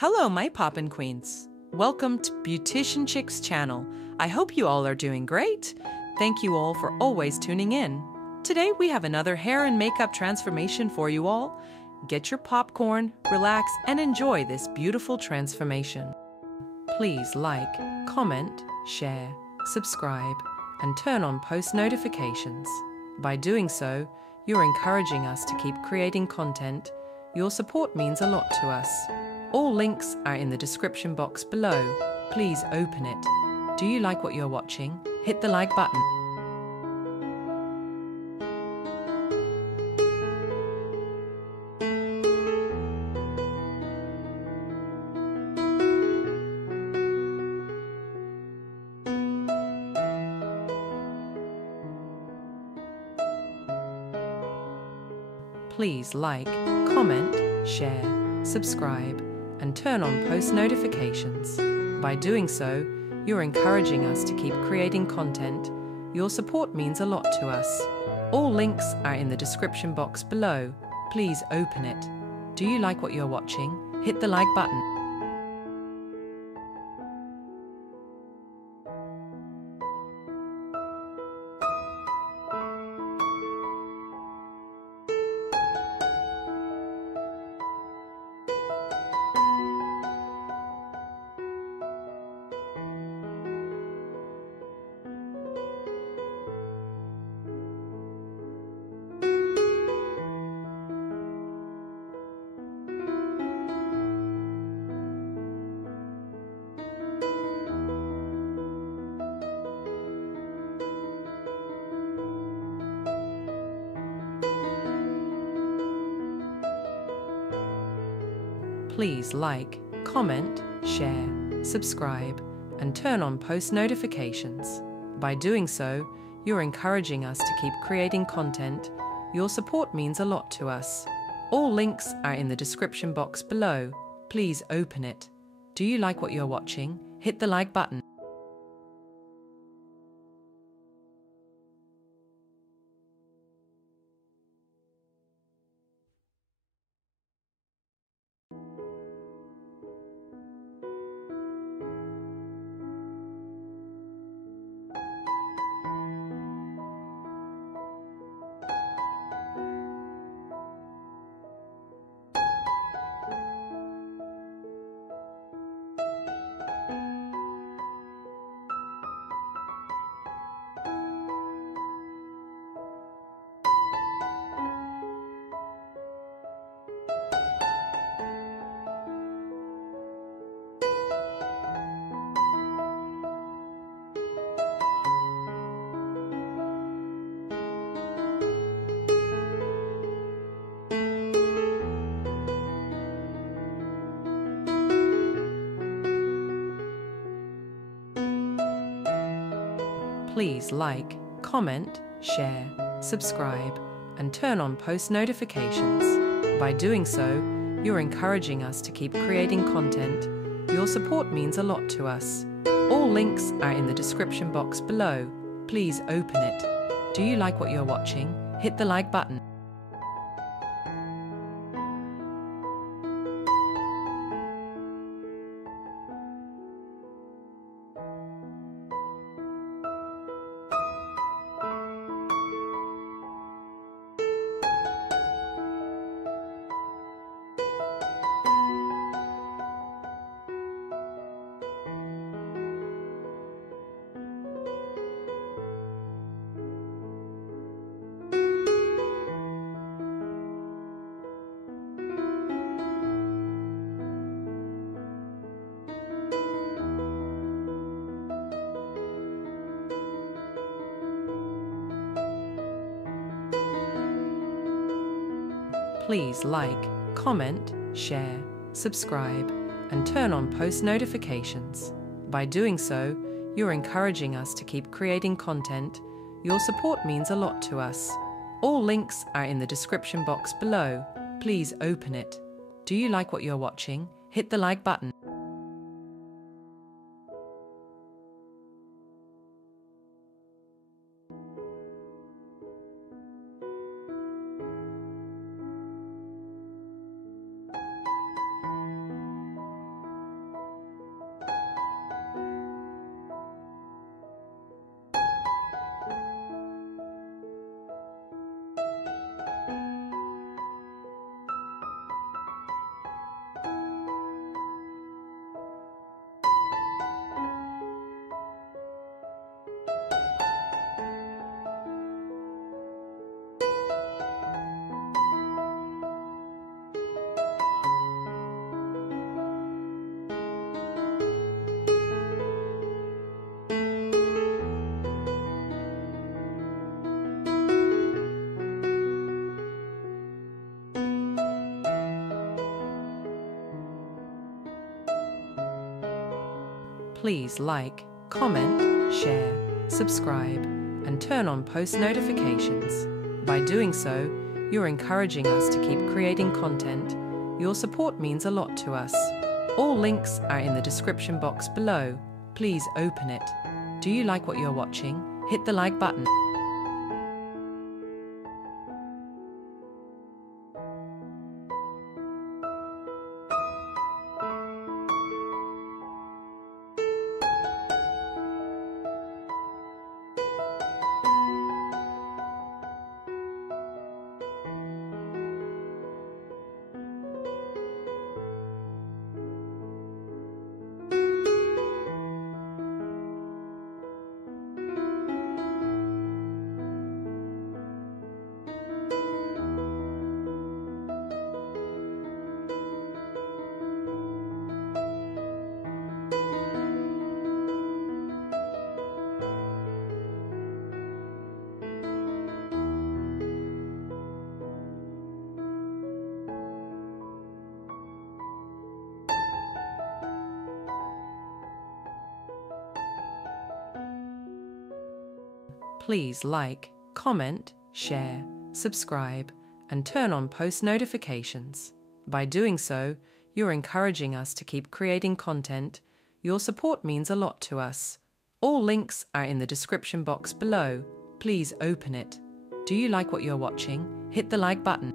Hello, my poppin' queens. Welcome to Beauticianchic's channel. I hope you all are doing great. Thank you all for always tuning in. Today we have another hair and makeup transformation for you all. Get your popcorn, relax, and enjoy this beautiful transformation. Please like, comment, share, subscribe, and turn on post notifications. By doing so, you're encouraging us to keep creating content. Your support means a lot to us. All links are in the description box below. Please open it. Do you like what you're watching? Hit the like button. Please like, comment, share, subscribe, and turn on post notifications. By doing so, you're encouraging us to keep creating content. Your support means a lot to us. All links are in the description box below. Please open it. Do you like what you're watching? Hit the like button. Please like, comment, share, subscribe, and turn on post notifications. By doing so, you're encouraging us to keep creating content. Your support means a lot to us. All links are in the description box below. Please open it. Do you like what you're watching? Hit the like button. Please like, comment, share, subscribe, and turn on post notifications. By doing so, you're encouraging us to keep creating content. Your support means a lot to us. All links are in the description box below. Please open it. Do you like what you're watching? Hit the like button. Please like, comment, share, subscribe, and turn on post notifications. By doing so, you're encouraging us to keep creating content. Your support means a lot to us. All links are in the description box below. Please open it. Do you like what you're watching? Hit the like button. Please like, comment, share, subscribe, and turn on post notifications. By doing so, you're encouraging us to keep creating content. Your support means a lot to us. All links are in the description box below. Please open it. Do you like what you're watching? Hit the like button. Please like, comment, share, subscribe, and turn on post notifications. By doing so, you're encouraging us to keep creating content. Your support means a lot to us. All links are in the description box below. Please open it. Do you like what you're watching? Hit the like button.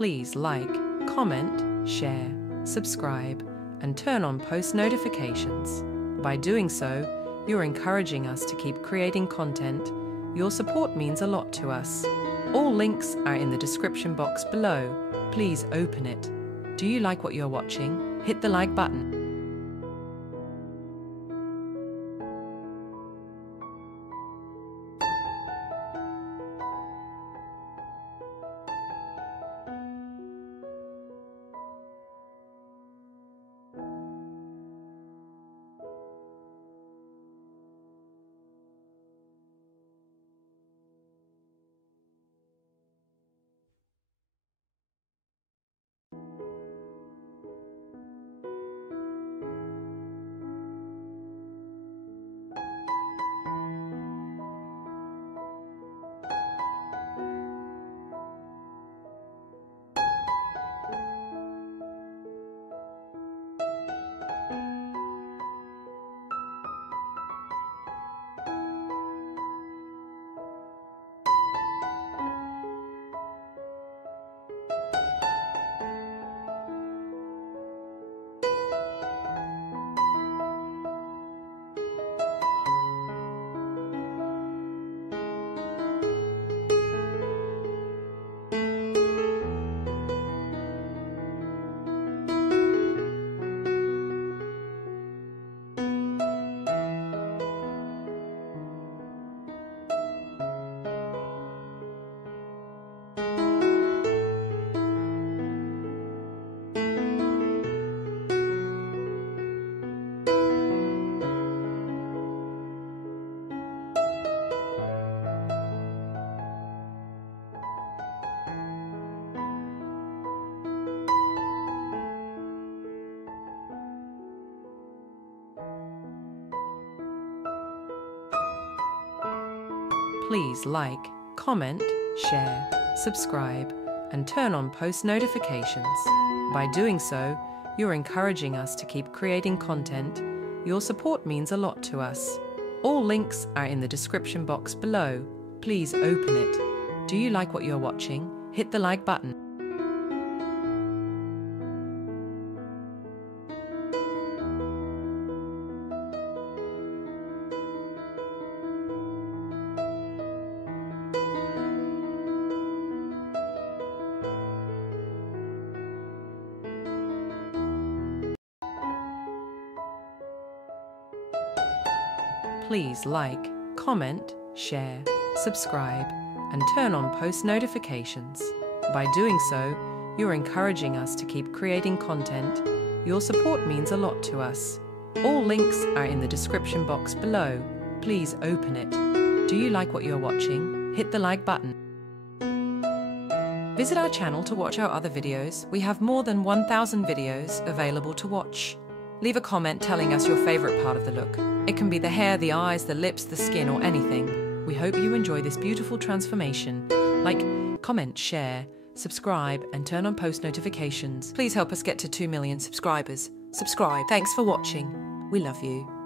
Please like, comment, share, subscribe, and turn on post notifications. By doing so, you're encouraging us to keep creating content. Your support means a lot to us. All links are in the description box below. Please open it. Do you like what you're watching? Hit the like button. Please like, comment, share, subscribe, and turn on post notifications. By doing so, you're encouraging us to keep creating content. Your support means a lot to us. All links are in the description box below. Please open it. Do you like what you're watching? Hit the like button. Please like, comment, share, subscribe, and turn on post notifications. By doing so, you're encouraging us to keep creating content. Your support means a lot to us. All links are in the description box below. Please open it. Do you like what you're watching? Hit the like button. Visit our channel to watch our other videos. We have more than 1,000 videos available to watch. Leave a comment telling us your favorite part of the look. It can be the hair, the eyes, the lips, the skin, or anything. We hope you enjoy this beautiful transformation. Like, comment, share, subscribe, and turn on post notifications. Please help us get to 2 million subscribers. Subscribe. Thanks for watching. We love you.